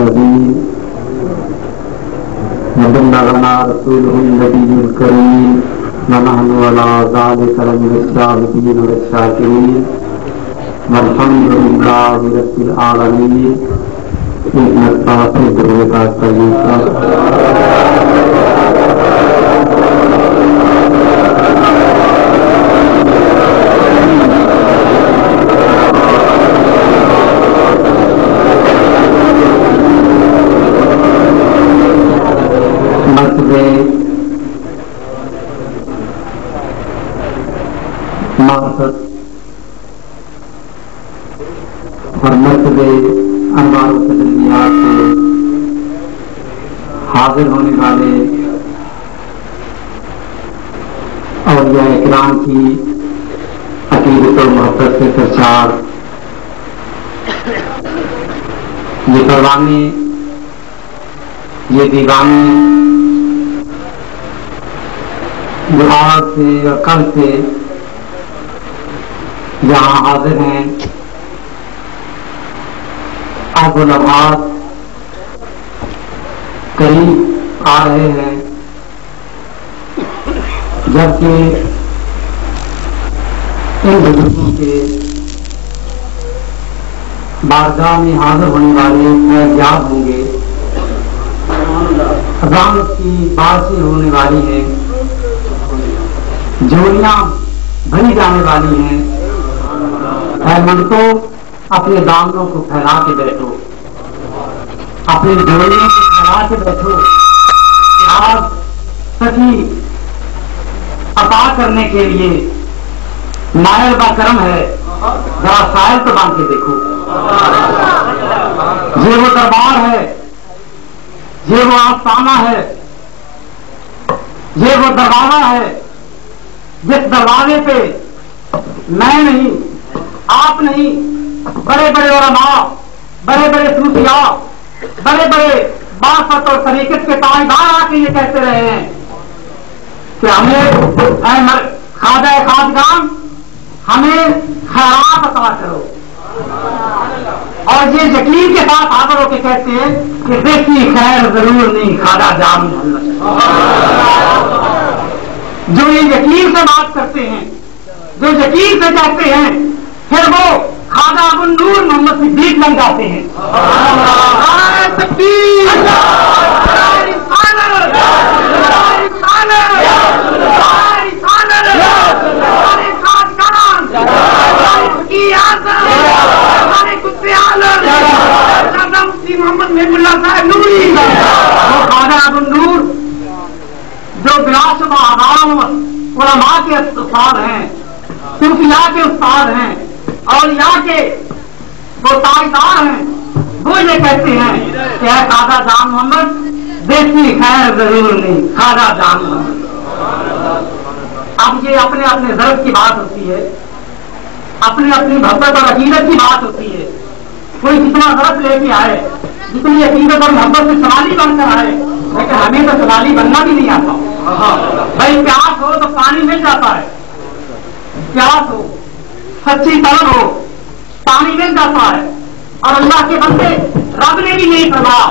الذين وبلغنا رسوله النبي الكريم ونحن على ذلك لمن الشاهدين والشاكرين والحمد لله رب العالمين. ایک مرتبہ سے درود اور مرتبے انوار و تجلیات سے حاضر ہونے والے اولیاء اکرام کی عقیدت و محبت سے سرشار یہ پروانے، یہ دیوانے جو آج سے اور کل سے یہاں حاضر ہیں، اب وہ لمحات قریب آ رہے ہیں جبکہ ان بزرگوں کے بارگاہ میں حاضر ہونے والے فیضیاب ہوں گے، رحمت کی بارشیں ہونے والی ہیں، جوڑیاں بھری جانے والی ہیں۔ اے منتو اپنے دامنوں کو پھیلا کے بیٹھو، اپنے جوڑیوں کو پھیلا کے بیٹھو کہ آج سچی عطا کرنے کے لیے مائل کا کرم ہے، ذرا سائل تو بن کے دیکھو۔ یہ وہ دربار ہے، یہ وہ آستانہ ہے، یہ وہ دروازہ ہے جس دروازے پہ میں نہیں، آپ نہیں، بڑے بڑے علماء، بڑے بڑے صوفیاء، بڑے بڑے باسط اور طریقت کے تائیدار آ کے یہ کہتے رہے ہیں کہ ہمیں خواجہ خواجگان ہمیں خیرات عطا کرو، اور یہ یقین کے ساتھ حاضر ہو کے کہتے ہیں کہ دیکھی خیر ضرور نہیں خواجہ جان محمد۔ جو یہ یقین سے بات کرتے ہیں، جو یقین سے کہتے ہیں، پھر وہ خواجہ ابو النور محمد صدیق بن جاتے ہیں۔ محمد محب اللہ صاحب نوری، وہ خواجہ ابو النور جو بلا شبہ عوام علماء کے استاد ہیں، صوفیاء کے استاد ہیں، اولیاء کے وہ تائیدار ہیں، وہ یہ کہتے ہیں کہ اے خواجہ جان محمد دیکھی خیر ضرور نہیں خواجہ جان محمد۔ اب یہ اپنے اپنے ضرب کی بات ہوتی ہے، اپنی اپنی محبت اور عقیدت کی بات ہوتی ہے۔ کوئی جتنا ضرب لے کے آئے، جتنی عقیدت اور محبت سے سوالی بن کر آئے، لیکن ہمیں تو سوالی بننا بھی نہیں آتا۔ بھائی پیاس ہو تو پانی مل جاتا ہے، پیاس ہو، سچی طلب ہو، پانی مل جاتا ہے۔ اور اللہ کے بندے رب نے بھی نہیں فرمایا،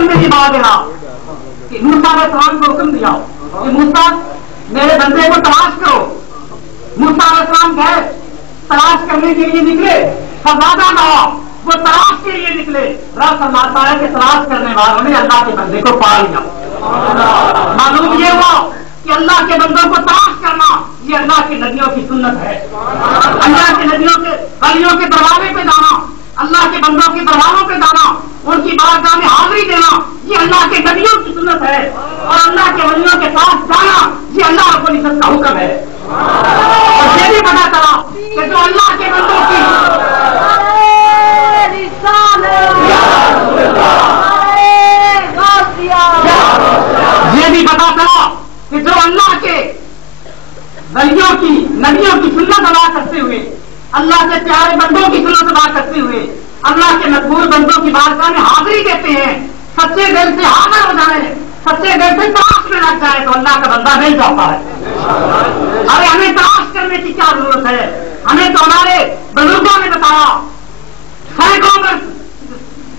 میں ہی بات دینا کہ موسیٰ علیہ السلام کو حکم دیا کہ موسیٰ میرے بندے کو تلاش کرو۔ موسیٰ علیہ السلام گئے، تلاش کرنے کے لیے نکلے، فزادہ نہ وہ تلاش کے لیے نکلے۔ رب فرماتا ہے کہ تلاش کرنے والوں نے اللہ کے بندے کو پا لیا۔ معلوم یہ ہوا کہ اللہ کے بندوں کو تلاش کرنا یہ اللہ کی نبیوں کی سنت ہے۔ اللہ کے نبیوں کے ولیوں کے دروازے پہ جانا، اللہ کے بندوں کے دروازوں پہ جانا، ان کی بارگاہ میں حاضری دینا یہ اللہ کے نبیوں کی سنت ہے، اور اللہ کے ولیوں کے پاس جانا یہ اللہ رب العزت کا حکم ہے۔ اور یہ بھی پتا چلا کہ جو اللہ کے بندوں کی یہ بھی پتا چلا کہ جو اللہ کے ولیوں کی نبیوں کی سنت ادا کرتے ہوئے، اللہ کے پیارے بندوں کی سنت ادا کرتے ہوئے اللہ کے مقبول بندوں کی بارگاہ میں حاضری دیتے ہیں، سچے دل سے حاضر ہو جائے، سچے دل سے تلاش میں لگ جائے تو اللہ کا بندہ مل جاتا ہے۔ ارے ہمیں تلاش کرنے کی کیا ضرورت ہے؟ ہمیں تو ہمارے بزرگوں نے بتایا، سینکڑوں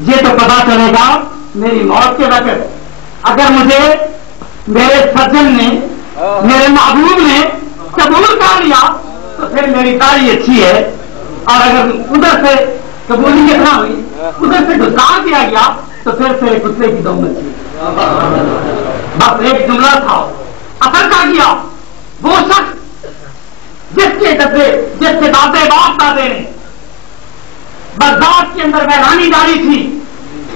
یہ تو پتا چلے گا میری موت کے وقت. اگر مجھے میرے سجن نے میرے محبوب نے قبول کر لیا تو پھر میری داڑھی اچھی ہے, اور اگر ادھر سے قبولیت نہ ہوئی, ادھر سے گزار دیا گیا تو پھر تیرے کتے کی دم اچھی. بس ایک جملہ تھا, اثر کر گیا. وہ شخص جس کے دادے باپ دادے نے بغداد کے اندر ویرانی ڈالی تھی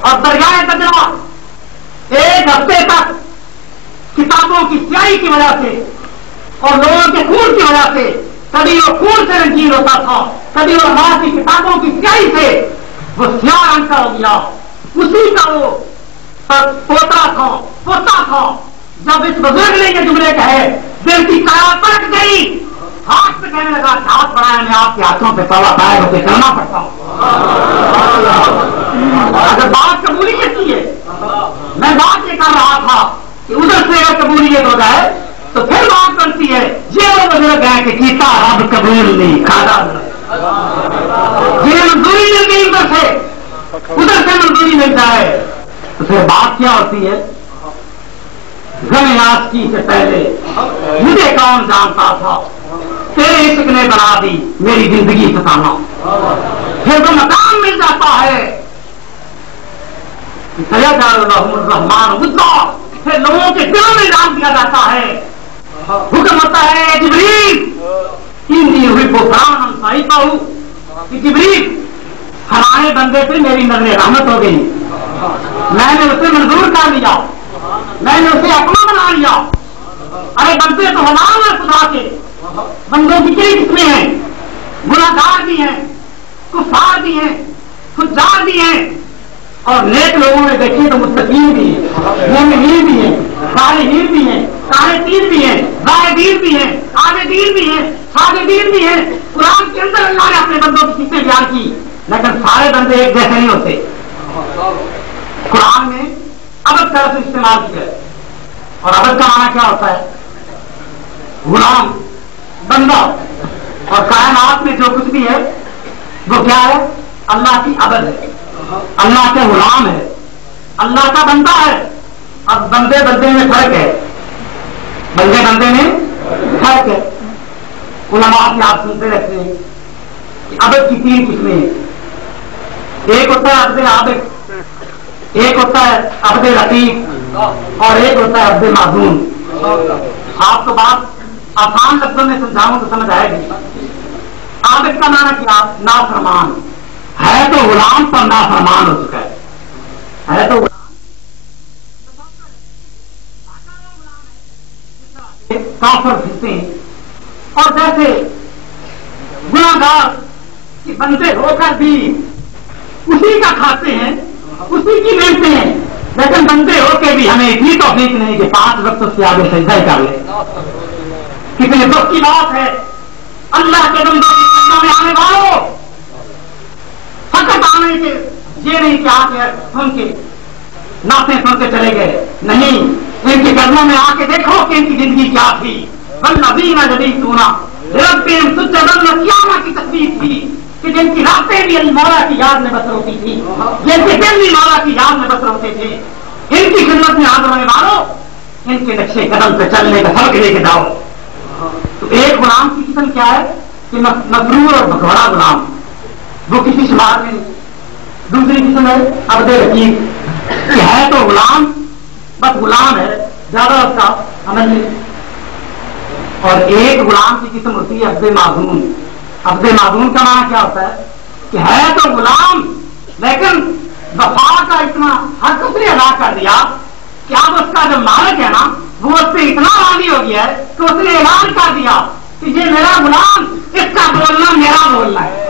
اور دریائے دجلہ ایک ہفتے تک کتابوں کی سیاہی کی وجہ سے اور لوگوں کے خون کی وجہ سے کبھی وہ خون سے رنگین ہوتا تھا, کبھی وہ ماں کی کتابوں کی سیاہی سے وہ سیاہ رنگ کا ہو گیا. اسی کا وہ پوتا تھا. جب اس بزرگ نے یہ جملے کہے دل کی کایا پلٹ گئی, ہاتھ پہ کہنے لگا ہاتھ بڑھایا میں آپ کے ہاتھوں پہ سوا پائے ہوتے کرنا پڑتا ہوں. اگر بات قبولیت کی ہے, میں بات یہ کر رہا تھا کہ ادھر سے اگر قبولیت ہو جائے تو پھر بات بنتی ہے یہ وہ بزرگ ہے کہ کیتا رب قبول نہیں کھانا, یہ منظوری مل گئی ادھر سے منظوری مل جائے تو پھر بات کیا ہوتی ہے. غم آشکی سے پہلے مجھے کون جانتا تھا, تیرے عشق نے بنا دی میری زندگی ستانا. پھر تو مقام مل جاتا ہے الرحمان مدعا, پھر لوگوں کے دلوں میں ڈال دیا جاتا ہے. حکم ہوتا ہے جبریل کہ جبریل ہمارے بندے پہ میری نظر رحمت ہو گئی, میں نے اسے منظور کر لیا, میں نے اسے اپنا بنا لیا. ارے بندے تو ہمارے خدا کے بندوں کی کئی قسمیں ہیں, گناہگار بھی ہیں, کفار بھی ہیں, فجار بھی ہیں, اور نیک لوگوں نے دیکھے تو متقین بھی ہیں, مومنین بھی ہیں, صالحین بھی ہیں, قانتین بھی ہیں, زاہدین بھی ہیں, عابدین بھی ہیں, ساجدین بھی ہیں. قرآن کے اندر اللہ نے اپنے بندوں کی قسمیں بیان کی, لیکن سارے بندے ایک جیسے نہیں ہوتے. قرآن میں عبد کا لفظ استعمال کیا ہے, اور عبد کا معنی کیا ہوتا ہے؟ غلام, بندہ. اور کائنات میں جو کچھ بھی ہے وہ کیا ہے؟ اللہ کی عبد ہے, اللہ کے غلام ہے, اللہ کا بندہ ہے. اب بندے بندے میں فرق ہے, بندے بندے میں فرق ہے. علماء سے آپ سنتے رہتے ہیں کہ عبد کی 3 قسمیں ہیں. ایک ہوتا ہے عبد عابد, ایک ہوتا ہے عبد رقیق, اور ایک ہوتا ہے عبد معذون. آپ کو بات آسان لفظوں میں سمجھاؤں تو سمجھ آئے گی. عابد کا معنی کیا؟ نافرمان ہے, تو غلام پر نافرمان ہو چکا ہے تو کافر پھرتے ہیں. اور جیسے گناہگار کہ بندے ہو کر بھی اسی کا کھاتے ہیں, اسی کی لیتے ہیں, لیکن بندے ہو کے بھی ہمیں اتنی توفیق نہیں کہ 5 وقت سے آگے سجدہ کر لیں. کتنے دکھ کی بات ہے. اللہ کے بندوں کی قدموں میں آنے والوں فقط آنے کے یہ نہیں کہ آ کے سن کے نعتیں سن کے چلے گئے, نہیں, ان کے قدموں میں آ کے دیکھو کہ ان کی زندگی کیا تھی. والذین یبیتون لربہم سجدا قیامت کی تصویر تھی کہ جن کی راتیں بھی مولا کی یاد میں بسر ہوتی تھی, جن کے دن بھی مولا کی یاد میں بسر ہوتے تھے. ان کی خدمت میں حاضر ہونے والوں ان کے نقشے قدم پہ چلنے کا سبق لے کے جاؤ. تو ایک غلام کی قسم کیا ہے کہ مسرور اور بھگوڑا غلام, وہ کسی شمار میں نہیں. دوسری قسم ہے عبد رقیق کہ ہے تو غلام, بس غلام ہے, زیادہ اس کا عمل نہیں. اور ایک غلام کی قسم ہوتی ہے عبد معذون. عبد معذون کا معنی کیا ہوتا ہے کہ ہے تو غلام لیکن وفا کا اتنا حق اس نے ادا کر دیا کہ اب اس کا جو مالک ہے نا وہ اس سے اتنا راضی ہو گیا ہے کہ اس نے اعلان کر دیا کہ یہ میرا غلام, اس کا بولنا میرا بولنا ہے,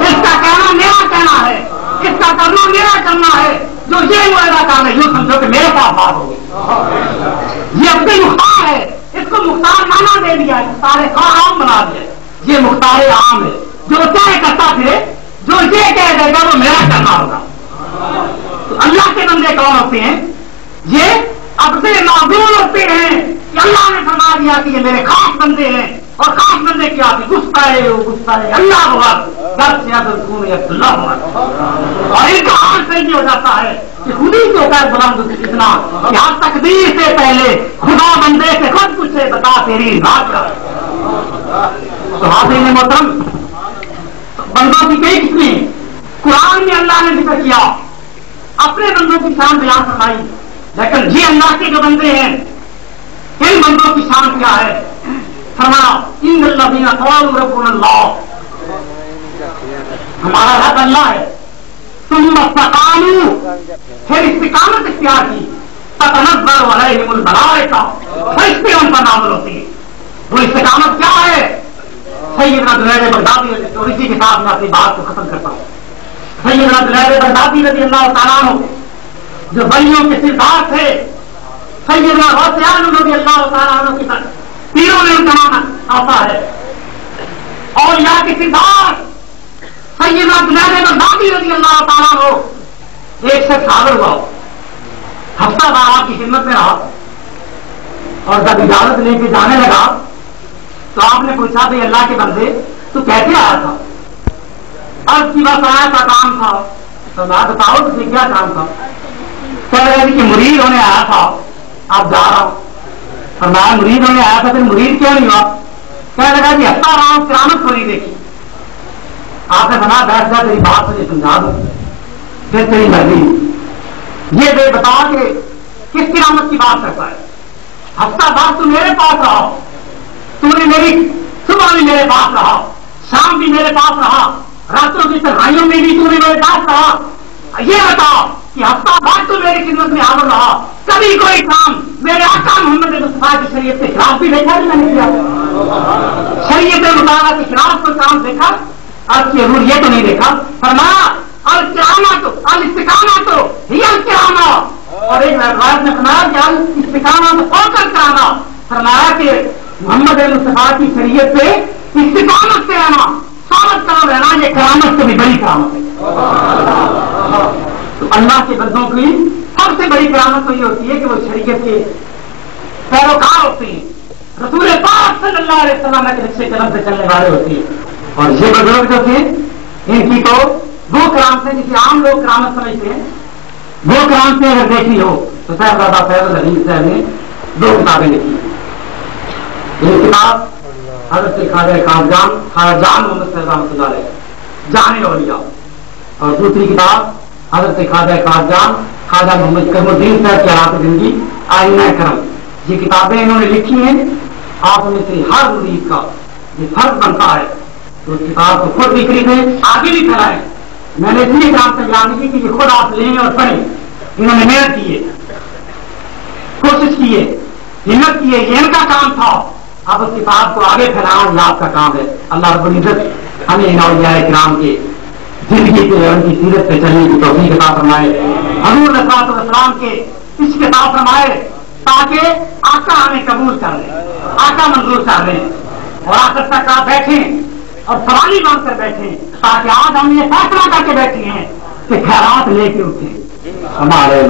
اس کا کہنا میرا کہنا ہے, اس کا کرنا میرا کرنا ہے. جو یہ ادا کر رہے یوں سمجھو کہ میرے ساتھ بات ہو گئی. یہ عبد مختار ہے, اس کو مختار مانا دے دیا, مختار عام بنا دیا. یہ مختار عام ہے, جو چاہے کرتا پھرے, جو یہ کہہ دے گا وہ میرا کرنا ہوگا. تو اللہ کے بندے کون ہوتے ہیں؟ یہ عبد معذور ہوتے ہیں کہ اللہ نے فرما دیا کہ یہ میرے خاص بندے ہیں. اور خاص بندے کیا تھے؟ گستاخ اللہ بہت گھر سے اللہ اور ان کا ہاتھ سے یہ ہو جاتا ہے کہ خود ہی تو خیر بلند اتنا کہ ہر تقدیر سے پہلے خدا بندے سے خود پوچھے بتا تیری ذات کا. تو حاضرین محترم بندوں کی کئی قسمیں قرآن میں اللہ نے ذکر کیا, اپنے بندوں کی شان بیان فرمائی, لیکن یہ اللہ کے جو بندے ہیں ان بندوں کی شان کیا ہے؟ فرمایا ان الذین قالوا ربنا اللہ, ہمارا رب اللہ ہے, ثم استقاموا, پھر استقامت اختیار کی, تتنزل علیہم الملائکہ, فرشتے ان پر نازل ہوتے ہیں. وہ استقامت کیا ہے؟ سیدنا جنید بغدادی, اور اسی کے ساتھ میں اپنی بات کو ختم کرتا ہوں. سیدنا جنید بغدادی رضی اللہ تعالیٰ عنہ جو ولیوں کے سردار تھے, سیدنا غوث اعظم رضی اللہ تعالیٰ عنہ کی پیروں میں ان کا نام آتا ہے, اور یہاں کے سردار سیدنا جنید بغدادی رضی اللہ تعالیٰ عنہ ایک شخص حاضر ہوا, ہفتہ بار آپ کی خدمت میں رہا, اور جب اجازت لے کے جانے لگا تو آپ نے پوچھا بھائی اللہ کے بندے تو کیسے آیا تھا؟ عرض کی بات آیا تھا, کام تھا. تو بتاؤ تجھے کیا کام تھا؟ کہہ رہے کہ مرید ہونے آیا تھا, اب جا رہا ہوں. فرمایا مرید ہونے آیا تھا, پھر مرید کیوں نہیں ہوا؟ کہنے لگا کہ ہفتہ رہا ہوں, کرامت کو نہیں دیکھی. آپ نے بنا بیٹھ جا, تیری بات مجھے سمجھا دو, پھر تیری مرضی. یہ دے بتا کہ کس کرامت کی بات کرتا ہے؟ ہفتہ بعد تو میرے پاس رہا, تو نے میری صبح بھی میرے پاس رہا, شام بھی میرے پاس رہا, راتوں کی تنہائیوں میں بھی تو نے میرے پاس رہا. یہ بتا کہ ہفتہ بعد تو میری خدمت میں حاضر رہا, کبھی کوئی کام میرے آقا محمد مصطفیٰ کی شریعت کے خلاف بھی دیکھا کہ میں نے کیا؟ شریعت مطالعہ کے خلاف کوئی کام دیکھا؟ اب کی ضرور یہ تو نہیں دیکھا. فرمایا الکرامہ تو الاستقامہ تو ہی الکرامہ, اور ایک روایت نے فرمایا کہ استقامہ تو ہو کر کرانا. فرمایا کہ محمد مصطفیٰ کی شریعت پہ استقامت سے رہنا, ثابت کرو رہنا, یہ کرامت سے بھی بڑی کرامت ہے. تو اللہ کے بندوں کی سب سے بڑی کرامت تو یہ ہوتی ہے کہ وہ شریعت کے پیروکار ہوتے ہیں, رسول پاک صلی اللہ علیہ وسلم کے نقشے قدم سے چلنے والے ہوتے ہیں. اور یہ بزرگ جو تھے ان کی تو دو کرامتیں جسے عام لوگ کرامت سمجھتے ہیں, وہ کرامتیں اگر دیکھی ہو تو صاحبزادہ فیض الحدیث صاحب نے دو کتابیں لکھی. یہ کتاب حضرت خواجہ جان محمد صاحب رحمۃ اللہ علیہ جان اولیاء, اور دوسری کتاب حضرت خواجہ محمد کرم الدین صاحب کی حیات زندگی آئینہ کرم. یہ کتابیں انہوں نے لکھی ہیں. آپ میں سے ہر مرید کا یہ فرض بنتا ہے تو اس کتاب کو خود بھی خریدیں, آگے بھی پھیلائیں. میں نے اس لیے کام تیار نہیں کی کہ یہ خود آپ لیں اور پڑھیں. انہوں نے محنت کی ہے, کوشش کی ہے, ہمت کی ہے, یہ ان کا کام تھا. اب اس کتاب کو آگے پھیلانا یہ آپ کا کام ہے. اللہ رب العزت ہمیں ان اولیاء کرام کے زندگی پہ ان کی سیرت پہ چلنے کی توفیق عطا فرمائے, حضور علیہ الصلوۃ والسلام کے عشق عطا فرمائے, تاکہ آقا ہمیں قبول کر لیں, آقا منظور کر لیں, اور آخر تک آپ بیٹھیں اور سوالی بن کر بیٹھیں, تاکہ آج ہم یہ فیصلہ کر کے بیٹھے ہیں کہ خیرات لے کے اٹھیں ہمارے